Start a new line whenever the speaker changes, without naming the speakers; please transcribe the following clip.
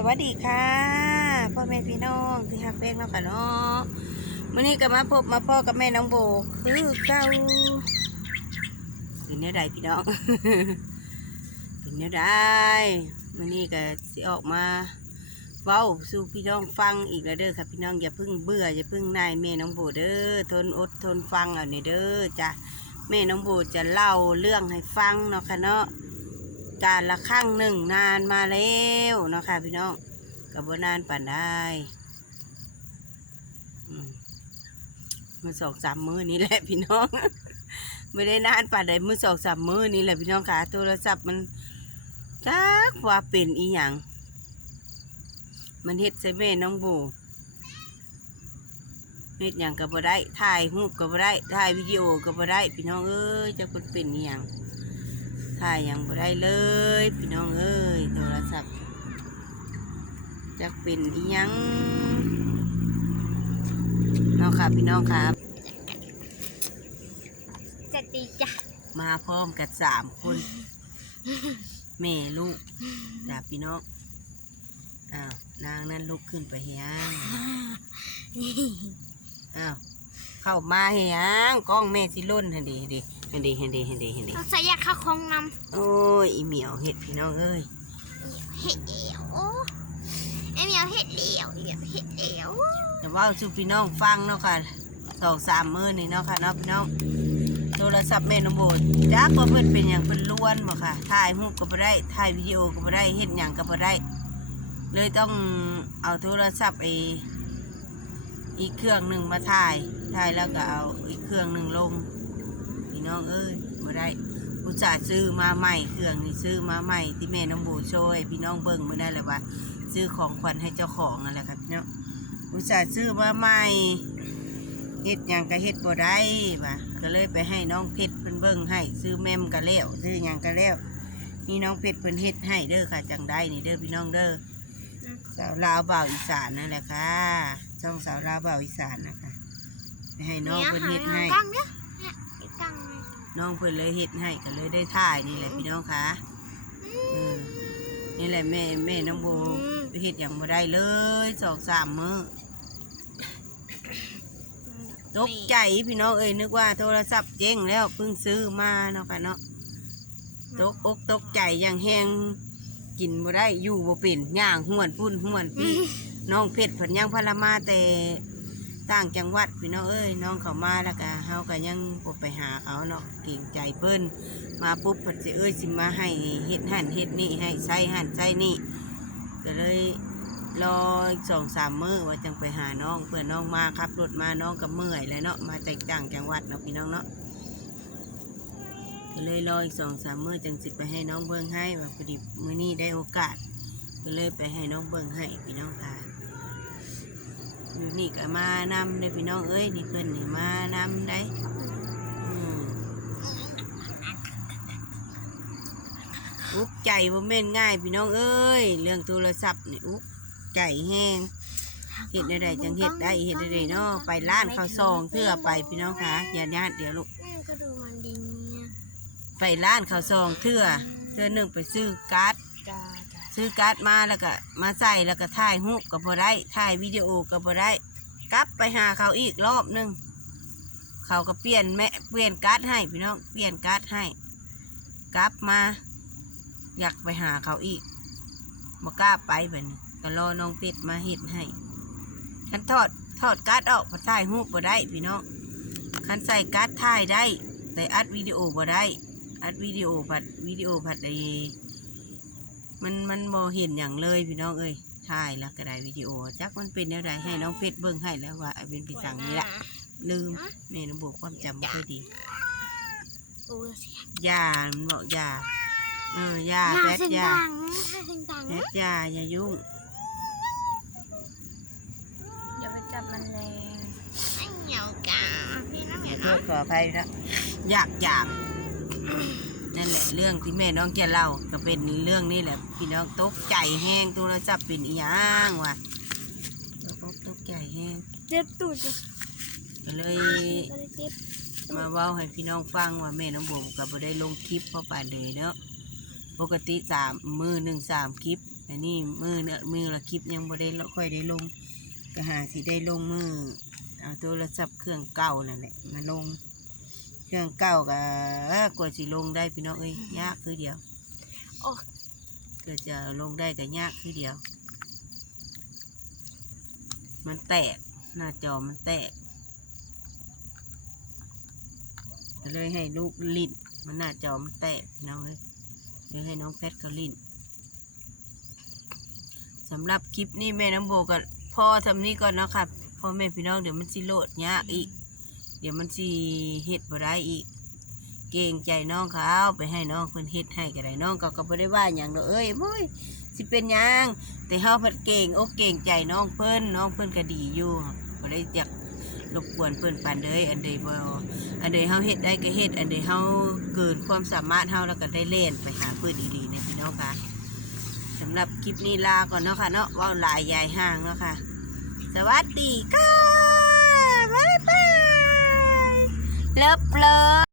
สวัสดีค่ะพ่อแม่พี่น้องที่ฮักเป้งเนาะค่ะเนาะมื่อนี้ก็มาพบมาพ่อกับแม่น้องโบคือเก่าเป็นเนื้อใดพี่น้องเป็นเนื้อใดมื่อนี้ก็สิออกมาเว้าสู่พี่น้องฟังอีกแล้วเด้อค่ะพี่น้องอย่าเพิ่งเบื่ออย่าเพิ่งนายแม่น้องโบเด้อทนอดทนฟังเอาเนี่ยเด้อจ้ะแม่น้องโบจะเล่าเรื่องให้ฟังเนาะค่ะเนาะ การละครั้งหนึ่งนานมาแล้วเนาะค่ะพี่น้องกับบนานป่านได้มือสองสามมือนี้แหละพี่น้อง ไม่ได้นานป่านใดมือสองสามมือนี้แหละพี่น้องค่ะโทรศัพท์มันจักว่าเป็นอีหยังมันเฮ็ดใส่แม่น้องบูเฮ็ดหยังกับบ่ได้ถ่ายรูปกับบ่ได้ถ่ายวิดีโอกับบ่ได้พี่น้องเอ้ยจะเป็นเป็นอีหยัง ถ่ายยังบ่ได้เลย พี่น้องเอ้ยโทรศัพท์จะเป็นอีหยังเนาะค่ะพี่น้องครับ
จะดีจ้ะ
มาพร้อมกันสามคนแม่ลูกจ้าพี่น้องอ้าวนางนั่นลุกขึ้นไปเฮียงอ้าวเข้ามาเฮียงกล้องแม่สิล่นหันดีหั นดีหันดีหันดีหันดีหันดี
ต้องใส่ยาฆ่าคองน
โอ้ยอีเหมียวเห็ดพี่น้องเอ้ยำ
เห็ดเดียวไอเหมียวเห็ดเดียวเหมียวเห็ดเดียว
แต่ว่าสุพี่น้องฟังเนาะค่ะสองสามมือนี่เนาะค่ะเนาะพี่น้องโทรศัพท์แม่น้องโบดจักว่าเพิ่นเป็นอย่างเพิ่นล้วนบ่ค่ะถ่ายรูปก็บ่ได้ถ่ายวิดีโอก็บ่ได้เฮ็ดหยังก็บ่ได้ เลยต้องเอาโทรศัพท์ไอ้อีกเครื่องหนึ่งมาถ่ายถ่ายแล้วก็เอาอีกเครื่องหนึ่งลงพี่ น้องเอ้ยบ่ได้อุตส่าห์ซื้อมาใหม่เครื่องนี่ซื้อมาใหม่ที่แม่น้องโบช่วยพี่น้องเบิ่งมื้อนั้นแหละว่า ซื้อของขวัญให้เจ้าของนั่นแหละครับพี่น้องอุตส่าห์ซื้อมาใหม่เฮ็ดหยังก็เฮ็ดบ่ได้บ่ะก็เลยไปให้น้องเพชรเพิ่นเบิ่งให้ ซื้อแมมก็แล้วซื้อหยังก็แล้วนี่น้องเพชรเพิ่นเฮ็ดให้เด้อค่ะจังได้นี่เด้อพี่น้องเด้อสาวลาวบ่าวอีสานนั่นแหละค่ะช่องสาวลาวบ่าวอีสานนะคะไปให้น้องเพิ่นเฮ็ดให้
นี่ยน้องเพิ่
นเลยเฮ็ดให้ก็เลยได้ถ่ายนี่แหละพี่น้องค่ะเออนี่แหละแม่แม่น้องโบเฮ็ดหยังบ่ได้เลยสองสามมื้อตกใจพี่น้องเอ้ยนึกว่าโทรศัพท์เจ๊งแล้วเพิ่งซื้อมาเนาะค่ะเนาะตกอกตกใจอย่างแหงกินบ่ได้อยู่บ่เป็นย่างห้วนพุ่นห้วนพี่น้องเพชรเพิ่นยังพารามาแต่ ต่างจังหวัดพี่น้องเอ้ยน้องเขามาแล้วก็เฮาก็ยังบ่ไปหาเขาเนาะเกรงใจเพิ่นมาปุ๊บเพิ่นสิเอ้ยสิมาให้เฮ็ดหั่นเฮ็ดนี่ให้ใส่หั่นใส่นี่ ก็เลยรอสองสามมื้อว่าจังไปหาน้องเพื่อนน้องมาขับรถมาน้องก็เมื่อยแล้วเนาะมาแตกต่างจังหวัดเนาะพี่น้องเนาะก็เลยรออีกสองสามมื้อจังสิไปให้น้องเบิ่งให้ว่าพอดีมื้อนี้ได้โอกาส ก็เลยไปให้น้องเบิ่งให้พี่น้องค่ะ อยู่นี่ก็มานำได้อพี่น้องเอ้ยนี่เพิ่นนี่มานำได้อืมอุกใจบ่แม่นง่ายพี่น้องเอ้ยเรื่องโทรศัพท์นี่อุกใจแห้งเห็ดได้จังเห็ดได้เห็ดได้เนาะไปร้านข้าวซองเทื่อไปพี่น้องคะอย่าญาติเดี๋ยวลูก
แม่ก็ดูมันดีเนี่ย
ไปร้านข้าวซองเทื่อเทื่อหนึ่งไปซื้อการ์ด
จ้าจ้า
ซื้อการ์ดมาแล้วก็มาใส่แล้วก็ถ่ายรูปกับพอได้ถ่ายวิดีโอกับพอได้กลับไปหาเขาอีกรอบหนึงเขาก็เปลี่ยนแม่เปลี่ยนการ์ดให้พี่น้องเปลี่ยนการ์ดให้กลับมา อยากไปหาเขาอีกบ่กล้าไปแบบนี้ก็รอน้องเป็ดมาเฮ็ดให้คันถอดถอดการ์ดออกพอถ่ายรูปบ่ได้พี่น้องคันใส่การ์ดถ่ายได้ แต่อัดวิดีโอบ่ได้อัดวิดีโอผัดวิดีโอผัดไอ มันมันบ่เห็นอย่างเลยพี่น้องเอ้ยถ่ายแล้วก็ได้วิดีโอจักมันเป็นแนวใดให้น้องเพชรเบิ่งให้แล้วว่าเป็นพี่สังนี่แหละลืมแม่น้องโบความจำไม่ค่อยดี
โอ้ยเสีย
ยามันบอกยาเออยา
หน้า
แพท
เสียง
ยา
ดังถ้าเสียงดัง
แพ
นะ
ทยาอย่ายุ่ง
อย่าไปจับมันแรงไอ้เหนียวกาพี่น้อง
อย่าโทษขออภัยนะอยากอยาก นั่นแหละเรื่องที่แม่น้องจะเล่าก็เป็นเรื่องนี้แหละพี่น้องตกใจแห้งโทรศัพท์เป็นอีหยังวะตกตกใจแห้ง
เจ็บตูดจะ
ก็เลย
เจ็บ
มาเว้าให้พี่น้องฟังว่าแม่น้องโบก็บ่ได้ลงคลิปเพราะป่าเลยเนาะปกติสามมือหนึ่งสามคลิปแต่นี่มือเนี่ยมือละคลิปยังบ่ได้ค่อยได้ลงก็หาสิได้ลงมือเอาโทรศัพท์เครื่องเก่านั่นแหละมาลง เครื่องเก่าก็กว่าสิลงได้พี่น้องเอ้ยยากคือเดียว
โอ้
เกิดจะลงได้ก็ยากคือเดียว มันแตกหน้าจอมันแตกก็เลยให้ลูกลิ้นมันหน้าจอมันแตกพี่น้องเลยเลยให้น้องแพทเขาลิ้นสำหรับคลิปนี้แม่น้ำโบกับพ่อทำนี้ก่อนเนาะค่ะพ่อแม่พี่น้องเดี๋ยวมันสิโหลดยากอีก เดี๋ยวมันสิเฮ็ดบ่ได้อีก เก่งใจน้องเขาไปให้น้องเพิ่นเฮ็ดให้ก็ได้น้องก็ก็บ่ได้ว่าหยังดอกเอ้ยโอ้ยสิเป็นหยังแต่เฮาเพิ่นเก่งอกเก่งใจน้องเพิ่นน้องเพิ่นก็ดีอยู่บ่ได้อยากรบกวนเพิ่นปานเด้อันใดบ่อันใดเฮาเฮ็ดได้ก็เฮ็ดอันใดเฮาเกินความสามารถเฮาแล้วก็ได้เล่นไปหาเพิ่นดีๆนะพี่น้องค่ะสำหรับคลิปนี้ลาก่อนเนาะค่ะเนาะเว้าหลายยายห่างเนาะค่ะ สวัสดีค่ะ love love.